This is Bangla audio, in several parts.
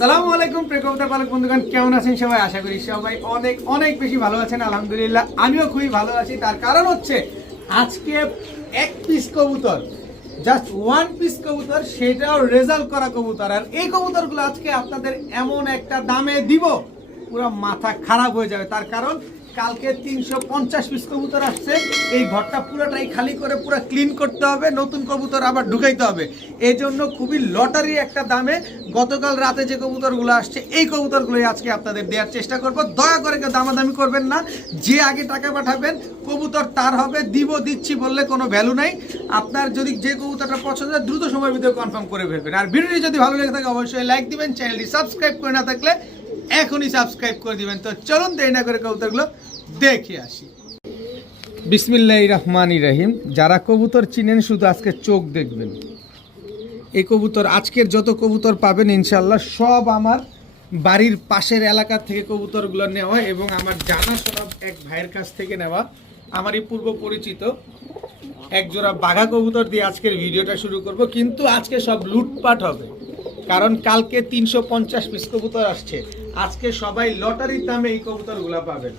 আসসালামু আলাইকুম প্রেক্ষকতা পালক বন্ধুগণ, কেমন আছেন সবাই? আশা করি সবাই অনেক অনেক বেশি ভালো আছেন, আলহামদুলিল্লাহ। আমিও খুবই ভালো আছি, তার কারণ হচ্ছে আজকে এক পিস কবুতর জাস্ট ওয়ান পিস কবুতর, সেটাও রেজাল্ট করা কবুতর। আর এই কবুতরগুলো আজকে আপনাদের এমন একটা দামে দিব, পুরো মাথা খারাপ হয়ে যাবে। তার কারণ কালকে তিনশো পঞ্চাশ পিস কবুতর আসছে। এই ঘরটা পুরোটাই খালি করে পুরো ক্লিন করতে হবে, নতুন কবুতর আবার ঢুকাইতে হবে। এই জন্য খুবই লটারি একটা দামে গতকাল রাতে যে কবুতরগুলো আসছে, এই কবুতরগুলোই আজকে আপনাদের দেওয়ার চেষ্টা করব। দয়া করে কেউ দামাদামি করবেন না, যে আগে টাকা পাঠাবেন, কবুতর তার হবে, দিব, দিচ্ছি বললে কোনো ভ্যালু নাই। আপনার যদি যে কবুতরটা পছন্দ হয়, দ্রুত সময়ের ভিতরে কনফার্ম করে ফেলবেন। আর ভিডিওটি যদি ভালো লেগে থাকে, অবশ্যই লাইক দিবেন চ্যানেলটি সাবস্ক্রাইব করে না থাকলে এখনই সাবস্ক্রাইব করে দিবেন। তো চলুন দেরি না করে কবুতরগুলো দেখে আসি। বিসমিল্লাহ রহমান রহিম। যারা কবুতর চিনেন, শুধু আজকে চোখ দেখবেন। এই কবুতর, আজকের যত কবুতর পাবেন ইনশাল্লাহ সব আমার বাড়ির পাশের এলাকা থেকে কবুতরগুলো নেওয়া এবং আমার জানাশোনা এক ভাইয়ের কাছ থেকে নেওয়া। আমারই পূর্ব পরিচিত। এক জোড়া বাঘা কবুতর দিয়ে আজকের ভিডিওটা শুরু করব। কিন্তু আজকে সব লুটপাট হবে। কারণ কালকে তিনশো পঞ্চাশ পিস কবুতর আসছে। আজকে সবাই লটারির দামে এই কবুতরগুলো পাবেন।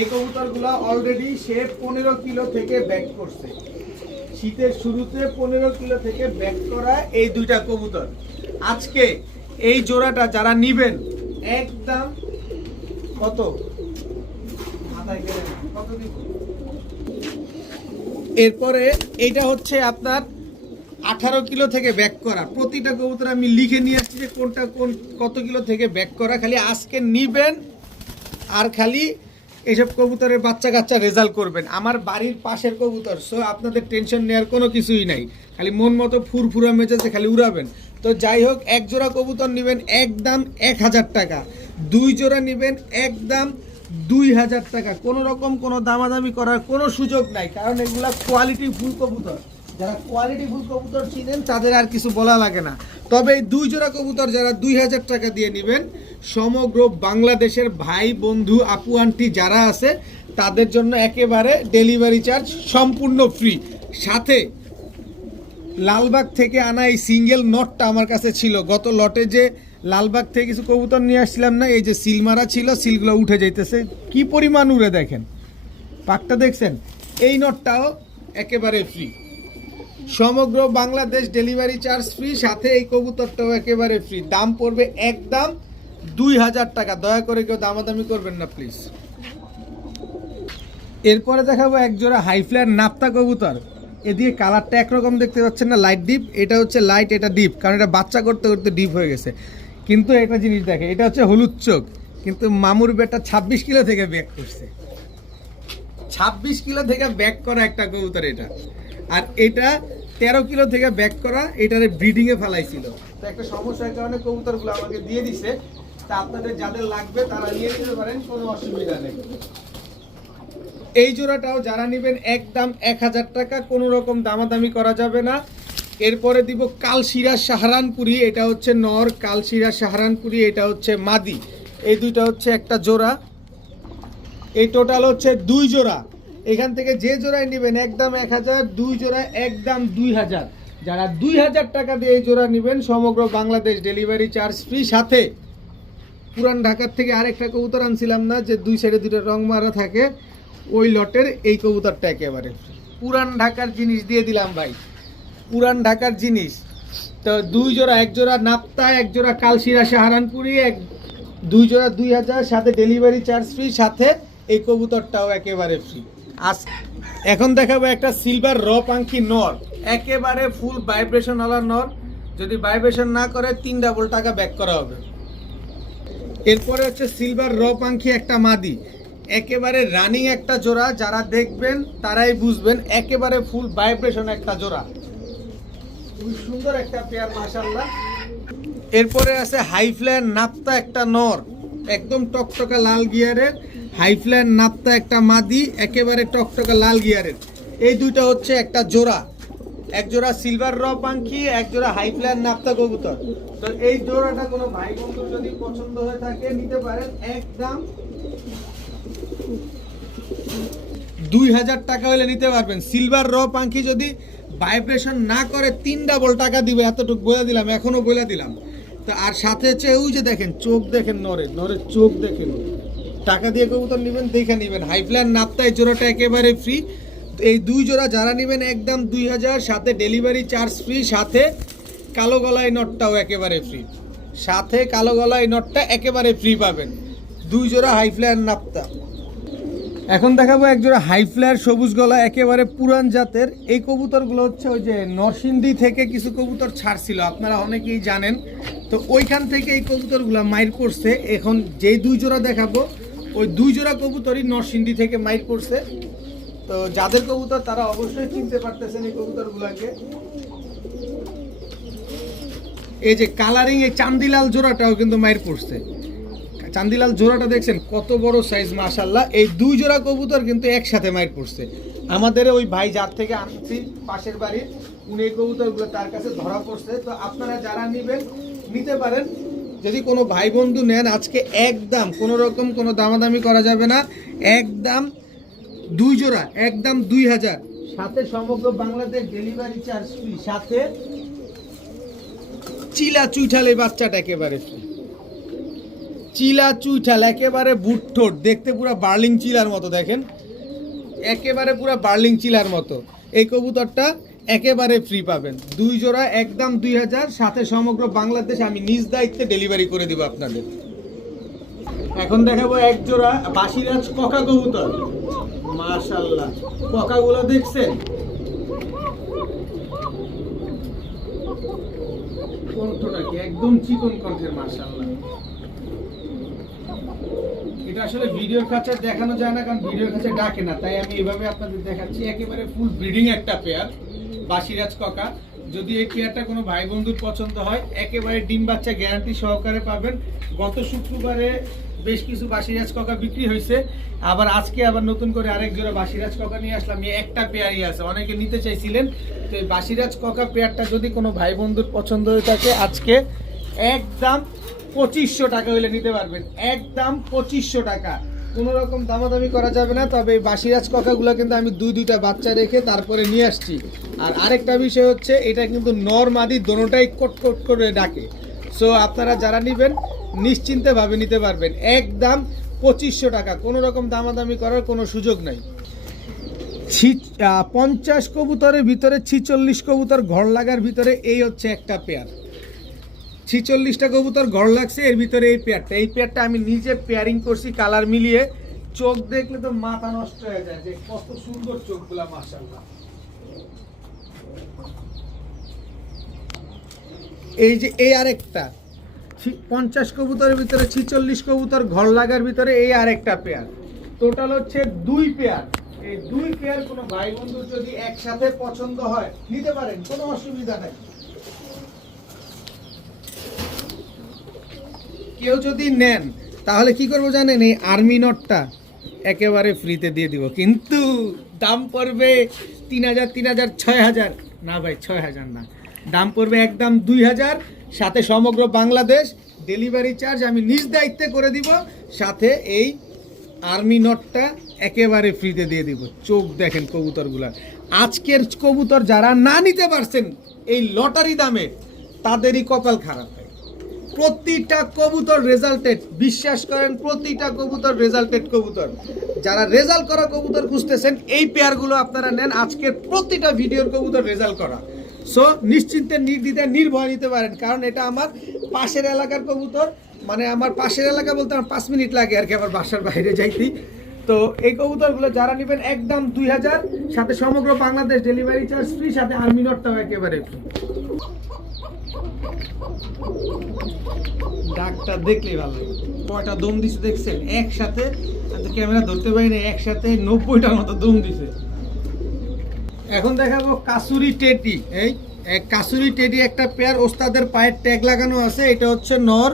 এই কবুতরগুলো অলরেডি সে পনেরো কিলো থেকে ব্যাক করছে। শীতের শুরুতে পনেরো কিলো থেকে ব্যাক করা এই দুইটা কবুতর। আজকে এই জোড়াটা যারা নিবেন, একদম কত? এরপরে এটা হচ্ছে আপনার আঠারো কিলো থেকে ব্যাক করা। প্রতিটা কবুতর আমি লিখে নিয়ে আসছি যে কোনটা কোন কত কিলো থেকে ব্যাক করা। খালি আজকে নিবেন আর খালি এইসব কবুতরের বাচ্চা কাচ্চা রেজাল্ট করবেন। আমার বাড়ির পাশের কবুতর সো আপনাদের টেনশন নেওয়ার কোনো কিছুই নাই। খালি মন মতো ফুরফুরা মেজাজে খালি উড়াবেন। তো যাই হোক, এক জোড়া কবুতর নেবেন একদম এক হাজার টাকা। দুই জোড়া নেবেন একদম দুই হাজার টাকা। কোনো রকম কোনো দামাদামি করার কোনো সুযোগ নাই, কারণ এগুলা কোয়ালিটি ফুল কবুতর। যারা কোয়ালিটি ফুল কবুতর চিনেন, তাদের আর কিছু বলা লাগে না। তবে এই দুই জোড়া কবুতর যারা দুই হাজার টাকা দিয়ে নেবেন, সমগ্র বাংলাদেশের ভাই, বন্ধু, আপু, আন্টি যারা আছে, তাদের জন্য একেবারে ডেলিভারি চার্জ সম্পূর্ণ ফ্রি সাথে লালবাগ থেকে আনা এই সিঙ্গেল নটটা আমার কাছে ছিল। গত লটে যে লালবাগ থেকে কিছু কবুতর নিয়ে আসছিলাম না, এই যে সিলমারা ছিল, সিলগুলো উঠে যাইতেছে। কি পরিমাণ উড়ে দেখেন? পাকটা দেখছেন? এই নটটাও একেবারে ফ্রি সমগ্র বাংলাদেশ ডেলিভারি চার্জ ফ্রি সাথে এই কবুতরটাও একেবারে ফ্রি দাম পড়বে একদম দুই হাজার টাকা। দয়া করে কেউ দামাদামি করবেন না প্লিজ এরপরে দেখাবো এক জোড়া হাই ফ্লায়ার নাপ্তা কবুতর। এদিকে কালারটা একরকম দেখতে পাচ্ছেন না লাইট ডিপ এটা হচ্ছে লাইট এটা ডিপ কারণ এটা বাচ্চা করতে করতে ডিপ হয়ে গেছে। কিন্তু একটা জিনিস দেখে, এটা হচ্ছে হলুদ চোখ। কিন্তু মামুর বেটা ছাব্বিশ কিলো থেকে ব্যাক করছে। ছাব্বিশ কিলো থেকে ব্যাক করা একটা কবুতর এটা। আর এটা তেরো কিলো থেকে ব্যাক করা এটারে ব্রিডিংয়ে ফেলাইছিল। তো একটা সমস্যার কারণে কবুতরগুলো আমাকে দিয়ে দিছে। তা আপনাদের যাদের লাগবে তারা নিয়ে নিতে পারেন কোনো অসুবিধা নেই। এই জোড়াটাও যারা নেবেন একদম এক হাজার টাকা কোনো রকম দামাদামি করা যাবে না। এরপরে দিব কালশিরা সাহারানপুরি এটা হচ্ছে নর কালশিরা সাহারানপুরি এটা হচ্ছে মাদি। এই দুইটা হচ্ছে একটা জোড়া। এই টোটাল হচ্ছে দুই জোড়া। এখান থেকে যে জোড়ায় নেবেন একদম এক হাজার, দুই জোড়া একদম দুই হাজার। যারা দুই হাজার টাকা দিয়ে এই জোড়া নেবেন, সমগ্র বাংলাদেশ ডেলিভারি চার্জ ফ্রি সাথে। পুরান ঢাকার থেকে আরেকটা কবুতর আনছিলাম না, যে দুই সাইডে দুটো রং মারা থাকে, ওই লটের এই কবুতরটা একেবারে। পুরান ঢাকার জিনিস দিয়ে দিলাম ভাই। পুরান ঢাকার জিনিস। তো দুই জোড়া, এক জোড়া নাপ্তা, এক জোড়া কালশিরা সাহারানপুরি, এক দুই জোড়া দুই হাজার, সাথে ডেলিভারি চার্জ ফ্রি সাথে এই কবুতরটাও একেবারে ফ্রি আস এখন দেখাবো একটা সিলভার র পাঙ্খি নর। একেবারে ফুল ভাইব্রেশন ওয়ালা নর। যদি ভাইব্রেশন না করে, তিন ডাবল টাকা ব্যাক করা হবে। এরপরে হচ্ছে সিলভার র পাঙ্খি একটা মাদি। একেবারে রানিং একটা জোড়া, যারা দেখবেন তারাই বুঝবেন, একেবারে ফুল ভাইব্রেশন একটা জোড়া। খুব সুন্দর একটা পেয়ার মাশাল্লাহ এরপরে আছে হাই ফ্ল্যান নাপ্তা একটা নর। একদম টকটকা লাল গিয়ারের হাই ফ্ল্যান নাপ্তা একটা মাদি, একেবারে টকটকা লাল গিয়ারের। এই দুইটা হচ্ছে একটা জোড়া। এক জোড়া সিলভার র পাঙ্খি এক জোড়া হাই ফ্ল্যান নাপ্তা কবুতর। তো এই জোড়াটা কোনো ভাই বন্ধু যদি পছন্দ হয়ে থাকে, নিতে পারেন একদম দুই হাজার টাকা হলে নিতে পারবেন। সিলভার র পাঙ্খি যদি ভাইব্রেশন না করে, তিন ডাবল টাকা দিবে, এতটুকু বলে দিলাম এখনও বলে দিলাম। তো আর সাথে হচ্ছে ওই যে দেখেন, চোখ দেখেন নরে নরের চোখ দেখেন। টাকা দিয়ে কবুতর নেবেন, দেখে নেবেন। হাই ফ্লার নাপ্তা এই জোড়াটা একেবারে ফ্রি এই দুই জোড়া যারা নেবেন, একদম দুই হাজার, সাথে ডেলিভারি চার্জ ফ্রি সাথে কালো গলায় নটটাও একেবারে ফ্রি সাথে কালো গলায় নটটা একেবারে ফ্রি পাবেন। দুই জোড়া হাই ফ্লার নাপ্তা। এখন দেখাবো একজোড়া হাই ফ্লায়ার সবুজ গলা, একেবারে পুরান জাতের। এই কবুতরগুলো হচ্ছে ওই যে নরসিংদী থেকে কিছু কবুতর ছাড়ছিল, আপনারা অনেকেই জানেন। তো ওইখান থেকে এই কবুতরগুলো মাইর করছে। এখন যেই দুই জোড়া দেখাবো ওই দুই জোড়া কবুতরই নরসিংদী থেকে মাইর করছে তো যাদের কবুতর, তারা অবশ্যই চিনতে পারতেছেন এই কবুতরগুলোকে। এই যে কালারিং এই চান্দিলাল জোড়াটাও কিন্তু মাইর পড়ছে। চান্দিলাল জোড়াটা দেখছেন, কত বড় সাইজ মাশাল্লাহ এই দুই জোড়া কবুতর কিন্তু একসাথে মাইর পড়ছে। আমাদের ওই ভাই যার থেকে আনছি, পাশের বাড়ির, উনি এই কবুতরগুলো তার কাছে ধরা পড়ছে। তো আপনারা যারা নেবেন, নিতে পারেন। যদি কোনো ভাই বন্ধু নেন আজকে একদম কোনো রকম কোনো দামাদামি করা যাবে না। একদম দুই জোড়া একদম দুই হাজার। সাথে সমগ্র বাংলাদেশ ডেলিভারি চার্জ ফ্রি সাথে চিলা চুইঠাল এই বাচ্চাটা একেবারে free। চিলা চুইঠাল একেবারে বুটঠোট দেখতে পুরো বার্লিং চিলার মতো দেখেন? একেবারে পুরো বার্লিং চিলার মতো। এই কবুতরটা একেবারে ফ্রি পাবেন। দুই জোড়া, একদম দুই হাজার। সাথে সমগ্র বাংলাদেশ আমি নিজ দায়িত্বে ডেলিভারি করে দিব আপনাদের। এখন দেখাবো এক জোড়া বাসিরাজ ককা কবুতর। মাশাল্লাহ ককাগুলো দেখছেন? একদম চিকন কণ্ঠের মাশাল্লাহ এটা আসলে ভিডিওর কাছে দেখানো যায় না, কারণ ভিডিওর কাছে ডাকে না। তাই আমি এভাবে আপনাদের দেখাচ্ছি। একেবারে ফুল ব্রিডিং একটা পেয়ার বাসিরাজ ককা, যদি এই পেয়ারটা কোনো ভাই বন্ধুর পছন্দ হয়, একেবারে ডিম বাচ্চা গ্যারান্টি সহকারে পাবেন। গত শুক্রবারে বেশ কিছু বাসিরাজ ককা বিক্রি হয়েছে। আবার আজকে আবার নতুন করে আরেক জোড়া বাসিরাজ ককা নিয়ে আসলাম। একটা পেয়ারই আছে, অনেকে নিতে চাইছিলেন। তো এই বাসিরাজ ককা পেয়ারটা যদি কোনো ভাই বন্ধুর পছন্দ হয়ে থাকে, আজকে একদম পঁচিশশো টাকা হইলে নিতে পারবেন। একদম পঁচিশশো টাকা। কোনো রকম দামাদামি করা যাবে না, তবে এই বাসিরাজ ককাগুলো কিন্তু আমি দুই দুইটা বাচ্চা রেখে তারপরে নিয়ে আসছি। আর আরেকটা বিষয় হচ্ছে, এটা কিন্তু নর মাদি দোনোটাই কোট করে ডাকে। সো আপনারা যারা নেবেন, নিশ্চিন্তে ভাবে নিতে পারবেন। একদম পঁচিশশো টাকা, কোনো রকম দামাদামি করার কোনো সুযোগ নাই। ছি- পঞ্চাশ কবুতরের ভিতরে ছিচল্লিশ কবুতর ঘর লাগার ভিতরে এই হচ্ছে একটা পেয়ার ছিচল্লিশটা কবুতর ঘর লাগছে, এর ভিতরে এই পেয়ারটা। এই পেয়ারটা আমি নিজে পেয়ারিং করছি কালার মিলিয়ে। চোখ দেখলে তো মাথা নষ্ট হয়ে যায়, যে কত সুন্দর চোখগুলা মাশাল্লাহ এই যে এই আরেকটা পঞ্চাশ কবুতরের ভিতরে ছিচল্লিশ কবুতর ঘর লাগার ভিতরে এই আরেকটা পেয়ার। টোটাল হচ্ছে দুই পেয়ার। এই দুই পেয়ার কোনো ভাই বন্ধুর যদি একসাথে পছন্দ হয়, নিতে পারেন, কোনো অসুবিধা নাই। কেউ যদি নেন, তাহলে কি করব জানেন? এই আর্মি নটটা একেবারে ফ্রিতে দিয়ে দিব। কিন্তু দাম পড়বে তিন হাজার তিন হাজার, ছয় হাজার। না ভাই, ছয় হাজার না। দাম পড়বে একদম দুই হাজার। সাথে সমগ্র বাংলাদেশ ডেলিভারি চার্জ আমি নিজ দায়িত্বে করে দিব। সাথে এই আর্মি নটটা একেবারে ফ্রিতে দিয়ে দিব। চোখ দেখেন কবুতরগুলা। আজকের কবুতর যারা না নিতে পারছেন, এই লটারি দামে তাদেরই কপাল খারাপ। প্রতিটা কবুতর রেজাল্টেড বিশ্বাস করেন, প্রতিটা কবুতর রেজাল্টেড কবুতর। যারা রেজাল্ট করা কবুতর খুঁজতেছেন, এই পেয়ারগুলো আপনারা নেন, আজকের প্রতিটা ভিডিওর কবুতর রেজাল্ট করা। সো নিশ্চিন্তে নির্দ্বিধায়, নির্ভয় নিতে পারেন, কারণ এটা আমার পাশের এলাকার কবুতর। মানে আমার পাশের এলাকা বলতে আমার পাঁচ মিনিট লাগে আর কি আমার বাসার বাইরে যাইতে। তো, এই কবুতরগুলো যারা নেবেন, একদম দুই হাজার, সাথে সমগ্র বাংলাদেশ ডেলিভারি চার্জ ফ্রি সাথে আর্মি নটটাও একেবারে ফ্রি ডাকটা দেখলেই ভালো লাগে। কয়টা দম দিছে দেখছেন? একসাথে ক্যামেরা ধরতে পারি না একসাথে নব্বইটার মতো দম দিছে। এখন দেখাবো কাসুরি টেডি। এই কাসুরি টেডি একটা পেয়ার ওস্তাদের পায়ের ট্যাগ লাগানো আছে, এটা হচ্ছে নর।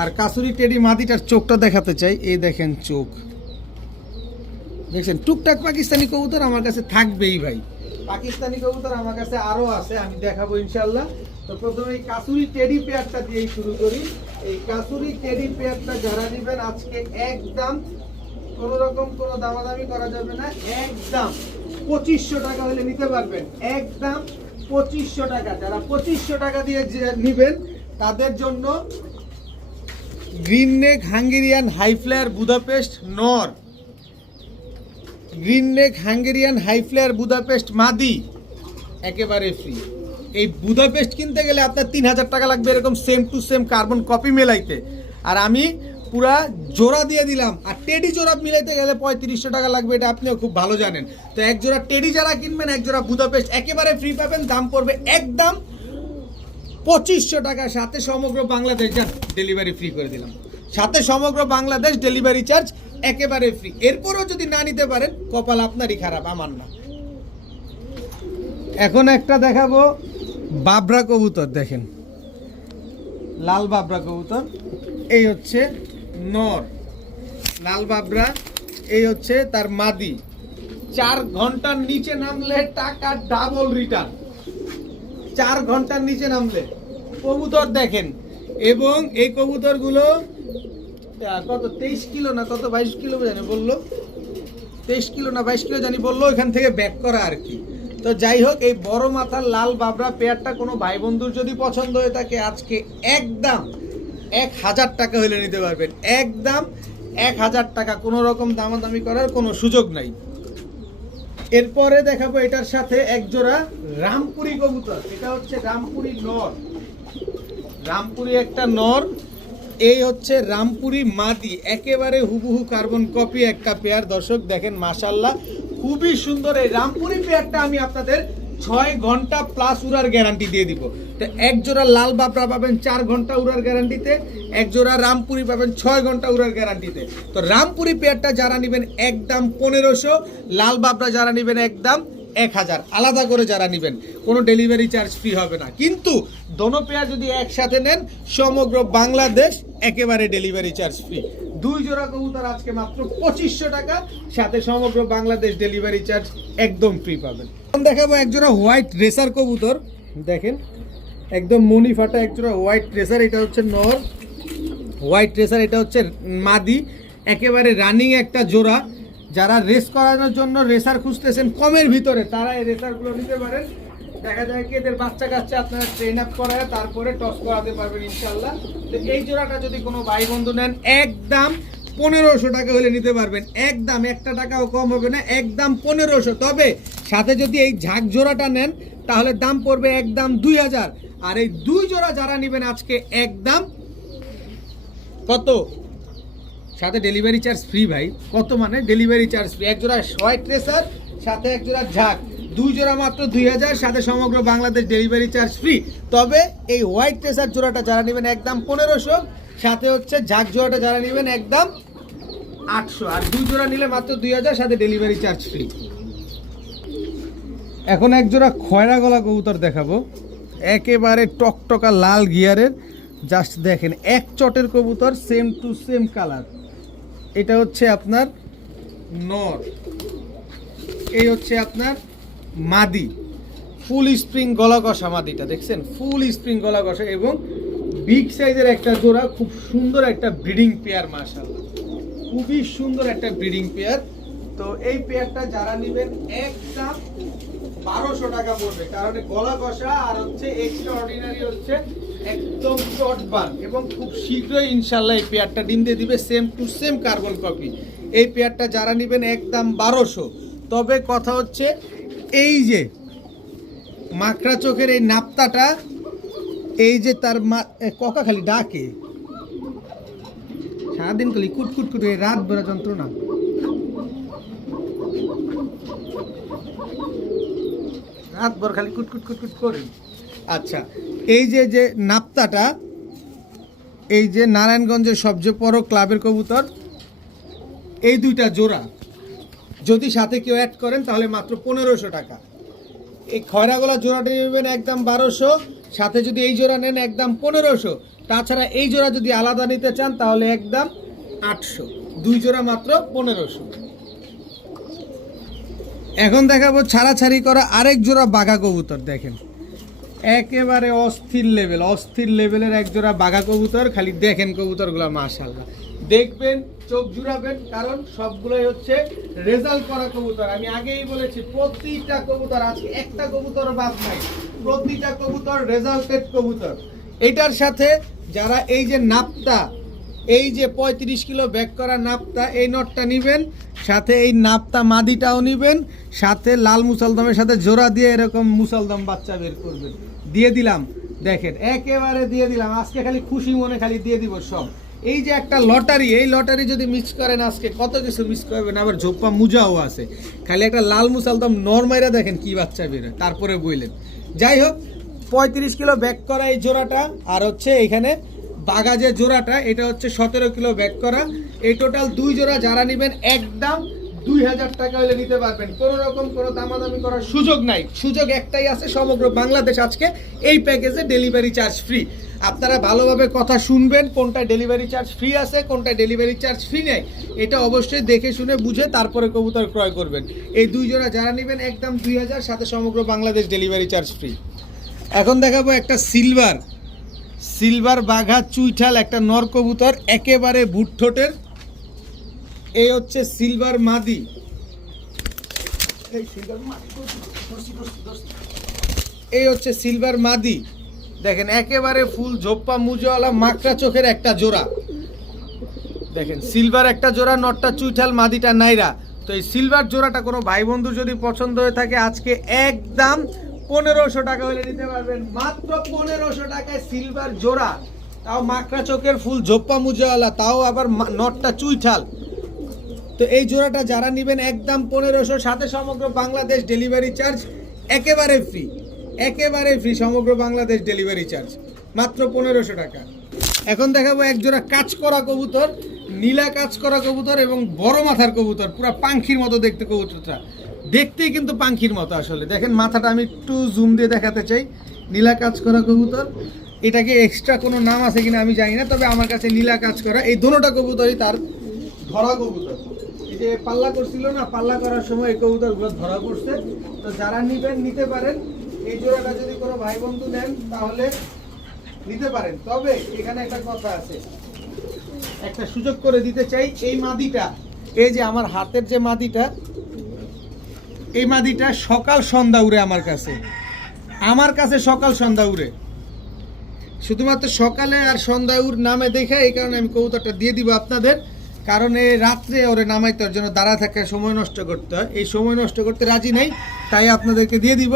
আর কাসুরি টেডি মাদিটার চোখটা দেখাতে চাই, এই দেখেন চোখ। দেখছেন, টুকটাক পাকিস্তানি কবুতর আমার কাছে থাকবেই ভাই। পাকিস্তানি কবুতর আমার কাছে আরও আছে, আমি দেখাবো ইনশাল্লাহ তো প্রথমে এই কাসুরি টেডি পেয়ারটা দিয়েই শুরু করি। এই কাসুরি টেডি পেয়ারটা যারা নেবেন, আজকে একদম কোনো রকম কোনো দামাদামি করা যাবে না, একদম পঁচিশশো টাকা হলে নিতে পারবেন। একদম পঁচিশশো টাকা। যারা পঁচিশশো টাকা দিয়ে যে নিবেন, তাদের জন্য green neck Hungarian high flyer Budapest নর green neck Hungarian high flyer Budapest মাদি একেবারে ফ্রি এই বুদাপেস্ট কিনতে গেলে আপনার তিন হাজার টাকা লাগবে এরকম same to same carbon copy মেলাইতে। আর আমি পুরা জোড়া দিয়ে দিলাম। আর টেডি জোড়া মিলাইতে গেলে পঁয়ত্রিশশো টাকা লাগবে, এটা আপনিও খুব ভালো জানেন। তো এক জোড়া টেডি যারা কিনবেন, এক জোড়া বুদাপেস্ট একেবারে ফ্রি পাবেন, দাম পড়বে একদম পঁচিশশো টাকা। সাথে সমগ্র বাংলাদেশ, যান ডেলিভারি ফ্রি করে দিলাম। সাথে সমগ্র বাংলাদেশ ডেলিভারি চার্জ একেবারে ফ্রি এরপরও যদি না নিতে পারেন, কপাল আপনারই খারাপ, আমার না। এখন একটা দেখাবো বাবরা কবুতর দেখেন। লাল বাবরা কবুতর। এই হচ্ছে নর। লাল বাবরা এই হচ্ছে তার মাদি। চার ঘণ্টার নিচে নামলে টাকা ডাবল রিটার্ন চার ঘণ্টার নিচে নামলে। কবুতর দেখেন এবং এই কবুতরগুলো কত তেইশ কিলো না কত বাইশ কিলো জানি বলল। তেইশ কিলো না বাইশ কিলো জানি বলল এখান থেকে ব্যাক করা আর কি। তো যাই হোক, এই বড় মাথার লাল বাবরা পেয়ারটা কোনো ভাই বন্ধুর যদি পছন্দ হয়ে থাকে, আজকে একদম এক হাজার টাকা হলে নিতে পারবেন। একদম এক হাজার টাকা, কোনো রকম দামাদামি করার কোনো সুযোগ নাই। এরপরে দেখাবো এটার সাথে এক জোড়া রামপুরি কবুতর, এটা হচ্ছে রামপুরি নর। রামপুরি একটা নর, এই হচ্ছে রামপুরি মাদি, একেবারে হুবহু কার্বন কপি একটা পেয়ার। দর্শক, দেখেন মাশাল্লাহ খুবই সুন্দর এই রামপুরি পেয়ারটা আমি আপনাদের ছয় ঘণ্টা প্লাস উড়ার গ্যারান্টি দিয়ে দিব। তো এক জোড়া লাল বাবরা পাবেন চার ঘণ্টা উড়ার গ্যারান্টিতে এক জোড়া রামপুরি পাবেন ছয় ঘণ্টা উড়ার গ্যারান্টিতে তো রামপুরি পেয়ারটা যারা নেবেন একদম পনেরোশো, লাল বাবরা যারা নেবেন একদম এক হাজার। আলাদা করে যারা নেবেন, কোনো ডেলিভারি চার্জ ফ্রি হবে না। কিন্তু দোনো পেয়ার যদি একসাথে নেন, সমগ্র বাংলাদেশ একেবারে ডেলিভারি চার্জ ফ্রি দুই জোড়া কবুতর আজকে মাত্র পঁচিশশো টাকা। সাথে সমগ্র বাংলাদেশ ডেলিভারি চার্জ একদম ফ্রি পাবেন। দেখাবো এক জোড়া হোয়াইট রেসার কবুতর। দেখেন, একদম মনি ফাটা এক জোড়া হোয়াইট রেসার এটা হচ্ছে নর। হোয়াইট রেসার এটা হচ্ছে মাদি। একেবারে রানিং একটা জোড়া। যারা রেস করানোর জন্য রেসার খুঁজতেছেন, কমের ভিতরে তারা এই রেসারগুলো নিতে পারেন। দেখা যায় কি এদের বাচ্চা কাচ্চা আপনারা ট্রেন আপ করায় তারপরে টস করাতে পারবেন ইনশাল্লাহ তো এই জোড়াটা যদি কোনো ভাই বন্ধু নেন, একদম পনেরোশো টাকা হলে নিতে পারবেন। একদম একটা টাকাও কম হবে না, একদম পনেরোশো। তবে সাথে যদি এই ঝাঁক জোড়াটা নেন, তাহলে দাম পড়বে একদম দুই হাজার। আর এই দুই জোড়া যারা নেবেন আজকে, একদম কত? সাথে ডেলিভারি চার্জ ফ্রি ভাই। কত মানে? ডেলিভারি চার্জ ফ্রি এক জোড়া হোয়াইট ট্রেসার সাথে এক জোড়া ঝাঁক। দুই জোড়া মাত্র দুই হাজার, সাথে সমগ্র বাংলাদেশ ডেলিভারি চার্জ ফ্রি তবে এই হোয়াইট ট্রেসার জোড়াটা যারা নেবেন একদম পনেরোশো, সাথে হচ্ছে ঝাঁক জোড়াটা যারা নেবেন একদম আটশো। আর দুই জোড়া নিলে মাত্র দুই হাজার, সাথে ডেলিভারি চার্জ ফ্রি এখন এক জোড়া খয়রা গলা কবুতর দেখাবো। একেবারে টকটকা লাল গিয়ারের। জাস্ট দেখেন, এক চটের কবুতর সেম টু সেম কালার এটা হচ্ছে আপনার নর। এই হচ্ছে আপনার মাদি, ফুল স্প্রিং গলা কষা মাদিটা, দেখছেন? ফুল স্প্রিং গলা কষা এবং বিগ সাইজের একটা জোড়া, খুব সুন্দর একটা ব্রিডিং পেয়ার, মাশাআল্লাহ। খুবই সুন্দর একটা ব্রিডিং পেয়ার। তো এই পেয়ারটা যারা নেবেন একদম বারোশো টাকা পড়বে, কারণ গলা কষা আর হচ্ছে এক্সট্রা অর্ডিনারি হচ্ছে একদম শর্ট বান এবং খুব শীঘ্রই ইনশাল্লাহ এই পেয়ারটা ডিম দিয়ে দিবে same to same carbon copy এই পেয়ারটা যারা নেবেন, একদম বারোশো। তবে কথা হচ্ছে এই যে মাকড়া চোখের এই নাপ্তাটা, এই যে তার মা ককা খালি ডাকে। সারাদিন খালি কুটকুট কুট রাত বেড়া যন্ত্রণা। রাত ভর খালি কুটকুট কুটকুট করি। আচ্ছা এই যে যে নাপ্তাটা, এই যে নারায়ণগঞ্জের সবচেয়ে বড় ক্লাবের কবুতর, এই দুইটা জোড়া। যদি সাথে কেউ অ্যাড করেন, তাহলে মাত্র পনেরোশো টাকা। এই খয়রাগোলা জোড়াটা নেবেন একদম বারোশো, সাথে যদি এই জোড়া নেন একদম পনেরোশো। তাছাড়া এই জোড়া যদি আলাদা নিতে চান, তাহলে একদম আটশো। দুই জোড়া মাত্র পনেরোশো। এখন দেখাবো ছাড়াছাড়ি করা আরেক জোড়া বাঘা কবুতর, দেখেন। একেবারে অস্থির লেভেল অস্থির লেভেলের এক জোড়া বাঘা কবুতর, খালি দেখেন কবুতরগুলো মাশাল্লাহ দেখবেন চোখ জুড়াবেন, কারণ সবগুলোই হচ্ছে রেজাল্ট করা কবুতর। আমি আগেই বলেছি, প্রতিটা কবুতর, আজকে একটা কবুতর বাদ নাই। প্রতিটা কবুতর রেজাল্টেড কবুতর। এইটার সাথে যারা এই যে নাপতা, এই যে পঁয়ত্রিশ কিলো ব্যাক করা নাপতা, এই নটটা নিবেন, সাথে এই নাপতা মাদিটাও নিবেন, সাথে লাল মুসলদমের সাথে জোড়া দিয়ে এরকম মুসলদম বাচ্চা বের করবেন। দিয়ে দিলাম, দেখেন, একেবারে দিয়ে দিলাম। আজকে খালি খুশি মনে খালি দিয়ে দিব সব। এই যে একটা লটারি, এই লটারি যদি মিক্স করেন আজকে, কত কিছু মিক্স করবেন? আবার ঝোপ্পা মুজাও আছে। খালি একটা লাল মুসাল মুসালদম নরমাইরা দেখেন কি বাচ্চা বেরোয় তারপরে বইলেন। যাই হোক, পঁয়ত্রিশ কিলো ব্যাক করা এই জোড়াটা, আর হচ্ছে এখানে বাগা যে জোড়াটা, এটা হচ্ছে সতেরো কিলো ব্যাক করা। এই টোটাল দুই জোড়া যারা নেবেন, একদম দুই হাজার টাকা হলে নিতে পারবেন। কোনো রকম কোনো দামাদামি করার সুযোগ নাই। সুযোগ একটাই আছে সমগ্র বাংলাদেশ আজকে এই প্যাকেজে ডেলিভারি চার্জ ফ্রি আপনারা ভালোভাবে কথা শুনবেন কোনটা ডেলিভারি চার্জ ফ্রি আছে কোনটা ডেলিভারি চার্জ ফ্রি নেই, এটা অবশ্যই দেখে শুনে বুঝে তারপরে কবুতর ক্রয় করবেন। এই দুই জোড়া যারা নেবেন, একদম দুই হাজার, সাথে সমগ্র বাংলাদেশ ডেলিভারি চার্জ ফ্রি এখন দেখাবো একটা সিলভার সিলভার বাঘা চুইঠাল, একটা নর কবুতর, একেবারে বুটঠোটের এই হচ্ছে সিলভার মাদি। এই হচ্ছে সিলভার মাদি। দেখেন, একেবারে ফুল ঝোপ্পা মুজোওয়ালা মাকড়া চোখের একটা জোড়া। দেখেন সিলভার একটা জোড়া, নটটা চুইঠাল, মাদিটা নাইরা। তো এই সিলভার জোড়াটা কোনো ভাই বন্ধু যদি পছন্দ হয়ে থাকে, আজকে একদম পনেরোশো টাকা হলে নিতে পারবেন। মাত্র পনেরোশো টাকায় সিলভার জোড়া। তাও মাকড়া চোখের ফুল ঝোপ্পা মুজাওয়ালা তাও আবার নটটা চুইঠাল। তো এই জোড়াটা যারা নেবেন, একদম পনেরোশো, সাথে সমগ্র বাংলাদেশ ডেলিভারি চার্জ একেবারে ফ্রি একেবারে ফ্রি সমগ্র বাংলাদেশ ডেলিভারি চার্জ মাত্র পনেরোশো টাকা। এখন দেখাবো একজোড়া কাজ করা কবুতর, নীলা কাজ করা কবুতর এবং বড় মাথার কবুতর, পুরো পাখির মতো দেখতে কবুতরটা। দেখতেই কিন্তু পাখির মতো আসলে। দেখেন মাথাটা আমি একটু জুম দিয়ে দেখাতে চাই। নীলা কাজ করা কবুতর, এটাকে এক্সট্রা কোনো নাম আছে কিনা আমি জানি না, তবে আমার কাছে নীলা কাজ করা এই দোনোটা কবুতরই তার ধরা কবুতর। এই যে পাল্লা করছিল না, পাল্লা করার সময় এই কবুতরগুলো ধরা পড়ছে। তো যারা নিবেন, নিতে পারেন। এই জোড়াটা যদি কোনো ভাই বন্ধু নেন, তাহলে নিতে পারেন। তবে এখানে একটা কথা আছে। একটা সুযোগ করে দিতে চাই, এই মাদিটা, এই যে আমার হাতের যে মাদিটা, এই মাদিটা সকাল সন্ধ্যা উড়ে আমার কাছে। আমার কাছে সকাল সন্ধ্যা উড়ে। শুধুমাত্র সকালে আর সন্ধ্যা উর নামে দেখে এই কারণে আমি কবুতরটা দিয়ে দিব আপনাদের। কারণ এই রাত্রে ওরে নামাইতে ওর জন্য দাঁড়া থাকা সময় নষ্ট করতে হয়। এই সময় নষ্ট করতে রাজি নেই, তাই আপনাদেরকে দিয়ে দিব।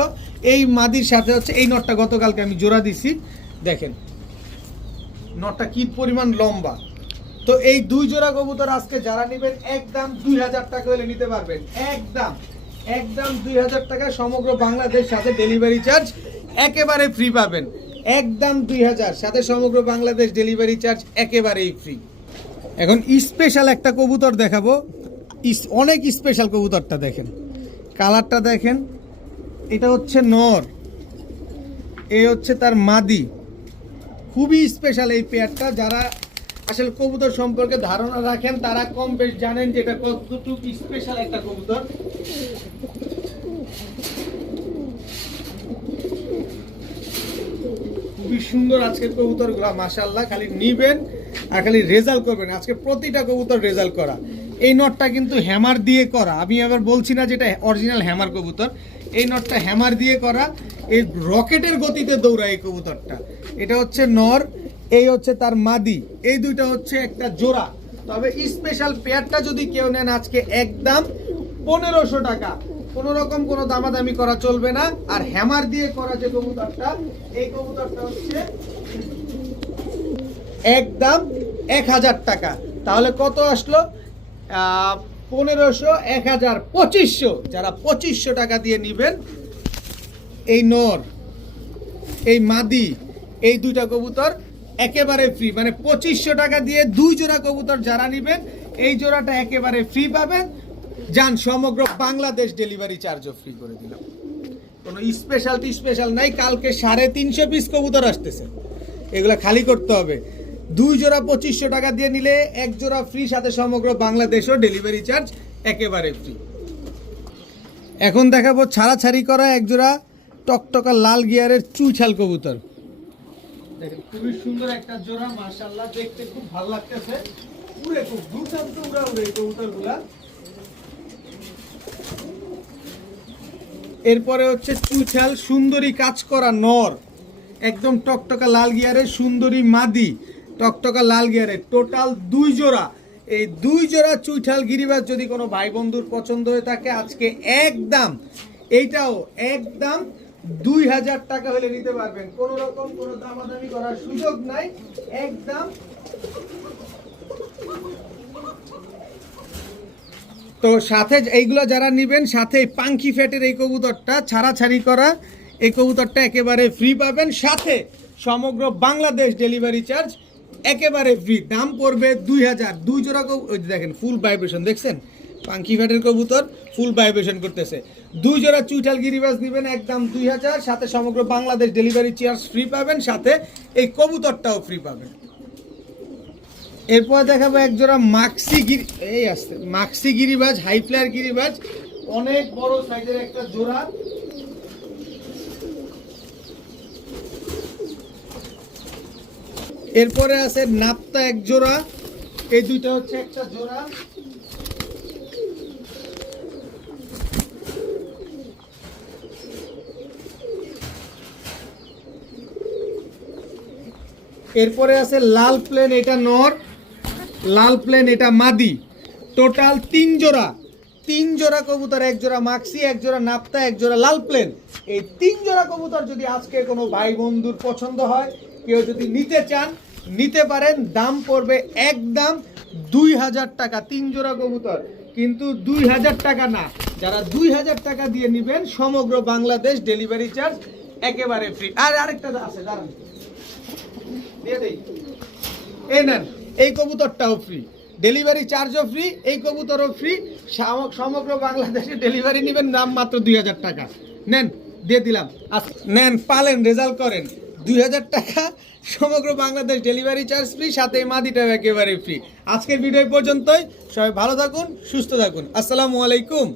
এই মাদির সাথে হচ্ছে, এই নটটা গতকালকে আমি জোড়া দিছি। দেখেন, নটটা কি পরিমাণ লম্বা। তো এই দুই জোড়া কবুতর আজকে যারা নেবেন, একদম দুই হাজার টাকা হলে নিতে পারবেন। একদম একদম দুই হাজার টাকা সমগ্র বাংলাদেশ সাথে ডেলিভারি চার্জ একেবারে ফ্রি পাবেন। একদম দুই হাজার, সাথে সমগ্র বাংলাদেশ ডেলিভারি চার্জ একেবারেই ফ্রি এখন স্পেশাল একটা কবুতর দেখাবো। অনেক স্পেশাল কবুতরটা দেখেন। কালারটা দেখেন। এটা হচ্ছে নর। এ হচ্ছে তার মাদি। খুবই স্পেশাল এই পেয়ারটা যারা আসলে কবুতর সম্পর্কে ধারণা রাখেন, তারা কম বেশ জানেন যে এটা কতটুকু স্পেশাল একটা কবুতর। খুবই সুন্দর আজকের কবুতরগুলো মাশাল্লাহ খালি নিবেন। আর খালি রেজাল্ট করবেন। আজকে প্রতিটা কবুতর রেজাল্ট করা। এই নটটা কিন্তু হ্যামার দিয়ে করা। আমি আবার বলছি না যেটা অরিজিনাল হ্যামার কবুতর। এই নটটা হ্যামার দিয়ে করা। এই রকেটের গতিতে দৌড়ায় এই কবুতরটা। এটা হচ্ছে নর, এই হচ্ছে তার মাদি। এই দুইটা হচ্ছে একটা জোড়া। তবে স্পেশাল পেয়ারটা যদি কেউ নেন আজকে একদম পনেরোশো টাকা। কোনো রকম কোনো দামাদামি করা চলবে না। আর হ্যামার দিয়ে করা যে কবুতরটা, এই কবুতরটা হচ্ছে একদম এক হাজার টাকা। তাহলে কত আসলো? পনেরোশো, এক হাজার, পঁচিশশো। যারা পঁচিশশো টাকা দিয়ে নিবেন, এই নর, এই মাদি, এই দুইটা কবুতর একেবারে ফ্রি মানে পঁচিশশো টাকা দিয়ে দুই জোড়া কবুতর যারা নিবেন, এই জোড়াটা একেবারে ফ্রি পাবেন। যান, সমগ্র বাংলাদেশ ডেলিভারি চার্জও ফ্রি করে দিলাম। কোনো স্পেশাল স্পেশাল নাই। কালকে সাড়ে তিনশো পিস কবুতর আসতেছে। এগুলো খালি করতে হবে। দুই জোড়া পঁচিশশো টাকা দিয়ে নিলে এক জোড়া ফ্রি সাথে সমগ্র বাংলাদেশও ডেলিভারি চার্জ একেবারে ফ্রি এখন দেখাবো ছাড়াছাড়ি করা এক জোড়া টকটকা লাল গিয়ারের চুইছাল কবুতর। দেখেন খুবই সুন্দর একটা জোড়া মাশাআল্লাহ দেখতে খুব ভালো লাগতেছে। উড়ে খুব দুর্দান্ত উড়া উড়ে কবুতরগুলা। এরপরে হচ্ছে চুইছাল সুন্দরী কাজ করা নর। একদম টকটকা লাল গিয়ারের সুন্দরী মাদি। টকটকা লাল গিয়ারের টোটাল দুই জোড়া। এই দুই জোড়া চুইঠাল গিরিবাজ যদি কোনো ভাই বন্ধুর পছন্দ হয়ে থাকে, আজকে একদম, এইটাও একদম দুই হাজার টাকা হলে নিতে পারবেন। কোনো রকম কোনো দামাদামি করার সুযোগ নাই, একদম। তো সাথে এইগুলো যারা নেবেন, সাথে পাঙ্কি ফ্যাটের এই কবুতরটা, ছাড়াছাড়ি করা, এই কবুতরটা একেবারে ফ্রি পাবেন। সাথে সমগ্র বাংলাদেশ ডেলিভারি চার্জ একেবারে ফ্রি দাম পড়বে দুই হাজার। দুই জোড়া কবু- ওই দেখেন ফুল ভাইব্রেশন দেখছেন? পাঙ্কি ফ্যাটের কবুতর ফুল ভাইব্রেশন করতেছে। দুই জোড়া চুইঠাল গিরিবাজ দিবেন একদম দুই হাজার। সাথে সমগ্র বাংলাদেশ ডেলিভারি চার্জ ফ্রি পাবেন। সাথে এই কবুতরটাও ফ্রি পাবেন। এরপর দেখাবো এক জোড়া মাক্সি গিরি এই আসছে। মাক্সি গিরিবাজ হাই ফ্লায়ার গিরিবাজ। অনেক বড় সাইজের একটা জোড়া। এরপরে আছে নাপ্তা এক জোড়া। এই দুইটা হচ্ছে একটা জোড়া। এরপরে আছে লাল প্লেন, এটা নর। লাল প্লেন, এটা মাদি। টোটাল তিন জোড়া। তিন জোড়া কবুতর, এক জোড়া মাক্সি, এক জোড়া নাপ্তা, এক জোড়া লাল প্লেন। এই তিন জোড়া কবুতর যদি আজকে কোনো ভাই বন্ধুর পছন্দ হয় কেউ যদি নিতে চান, নিতে পারেন, দাম পড়বে একদম দুই হাজার টাকা, তিন জোড়া কবুতর। কিন্তু দুই হাজার টাকা না, যারা দুই হাজার টাকা দিয়ে নেবেন, সমগ্র বাংলাদেশ ডেলিভারি চার্জ একেবারে ফ্রি আর আরেকটা আছে, দাঁড়ান। দিয়ে এই নেন, এই কবুতরটাও ফ্রি ডেলিভারি চার্জও ফ্রি এই কবুতরও ফ্রি সমগ্র বাংলাদেশে ডেলিভারি নেবেন দাম মাত্র দুই হাজার টাকা। নেন, দিয়ে দিলাম। নেন, পালেন, রেজাল্ট করেন। দুই হাজার টাকা সমগ্র বাংলাদেশ ডেলিভারি চার্জ ফ্রি, সাথে এই মাদিটাও একেবারে ফ্রি। আজকের ভিডিও পর্যন্তই। সবাই ভালো থাকুন, সুস্থ থাকুন। আসসালামু আলাইকুম।